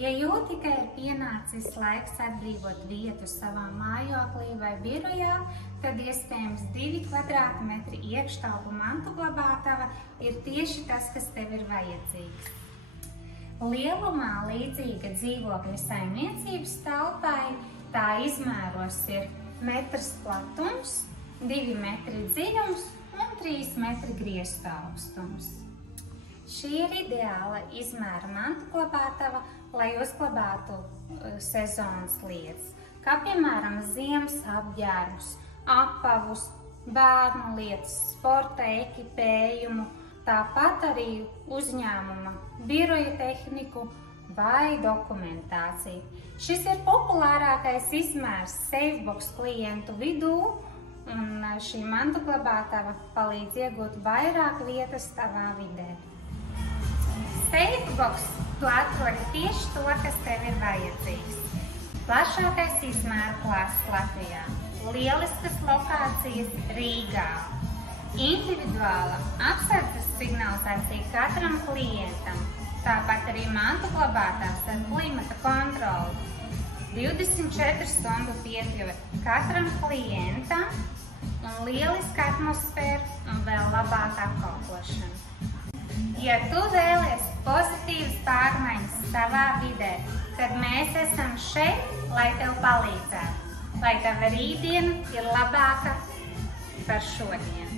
Ja jūti, ka ir pienācis laiks atbrīvot vietu savā mājoklī vai birojā, tad iespējams 2 kvadrātmetri iekštelpu mantu glabātava ir tieši tas, kas tev ir vajadzīgs. Lielumā līdzīga dzīvokļa saimniecības telpai, tā izmēros ir 1 metrs platums, 2 metri dziļums un 3 metri griezta augstums. Šī ir ideāla izmēra mantu glabātava, lai uzglabātu sezonas lietas, kā piemēram ziemas apģērbus, apavus, bērnu lietas, sporta ekipējumu, tāpat arī uzņēmuma biroja tehniku vai dokumentāciju. Šis ir populārākais izmērs Safebox klientu vidū, un šī mantu glabātava palīdz iegūt vairāk vietas tavā vidē. Safebox tu atrodi tieši to, kas tev ir vajadzīgs. Plašākais izmēru klāsts Latvijā, lieliskas lokācijas Rīgā, individuāla apsardzes signalizācija katram klientam, tāpat arī mantu glabātavas ar klimata kontroli, 24 stundu piekļuve katram klientam un lieliska atmosfēra un vēl labāka apkalpošana. Ja tu vēlies pozitīvas pārmaiņas savā vidē, tad mēs esam šeit, lai tev palīdzētu, lai tava rītdiena ir labāka par šodienu.